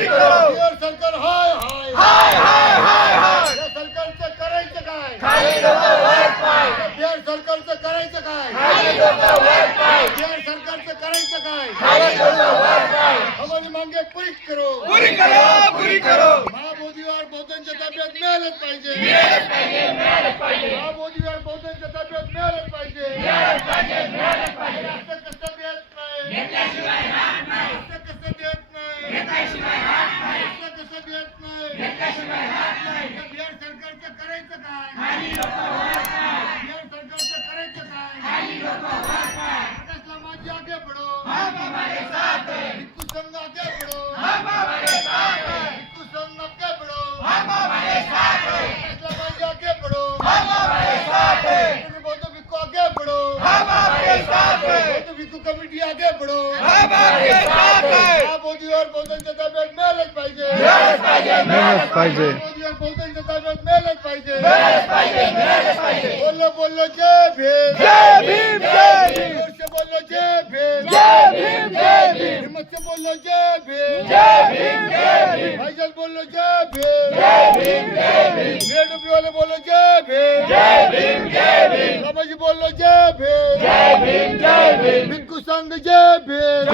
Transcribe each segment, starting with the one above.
बिहार सरकार हाय हाय या सरकारचं करायचं काय? बिहार सरकारचं करायचं काय? बिहार सरकारचं करायचं काय? हमारी मांगे पूरी करो महाबोधीवार बहुजनच्या ताब्यात मिळालंच पाहिजे. महाबोधीवार बहुजनच्या ताब्यात मिळालंच पाहिजे. कसं देत नाही, कसं देत नाही, कसं देत नाही. बिहार सरकारचं करायचं काय? बिहार सरकारचं करायचं काय? प्रकाशला माझी आगे बढ़ो, भिक्खू संघ आगे बढ़ो, भिक्खू संघ आगे बढ़ो, प्रकाशला माझी आगे बढ़ो, बौद्ध भिक्खू आगे बढ़ो, बौद्ध भिक्खू कमिटी आगे बढ़ो. महाबोधीवार बहुजनच्या ताब्यात मिळालंच पाहिजे. महाबोधीवार बहुजनच्या ताब्यात मिळालंच पाहिजे. बोलो जय भीम, जोर से बोलो जय भीम, हिम्मत से बोलो जय भीम, भाईजान बोलो जय भीम, रेड टोपी वाले बोलो जय भीम, बाबाजी बोलो जय भीम, भिक्खू संघ जय भीम,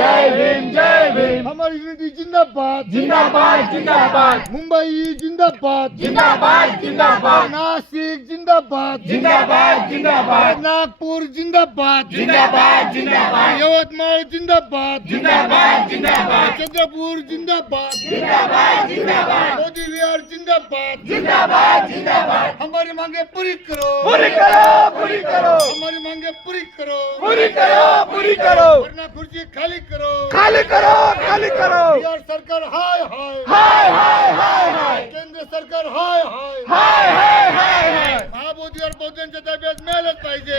हमारी यूनिटी जिंदाबाद, मुंबई जिंदाबाद, नासिक जिंदाबाद, नागपूर जिंदाबाद, यवतमाळ जिंदाबाद, चंद्रपूर जिंदाबाद, मोदी विहार जिंदाबाद. हमारी मांगे पूरी करो, हमारी मांगे पूरी करो, वरना कुर्सी खाली करो. बिहार सरकार हाय केंद्र सरकार हाय महाबोधीवार बहुजनच्या ताब्यात मिळालंच पाहिजे.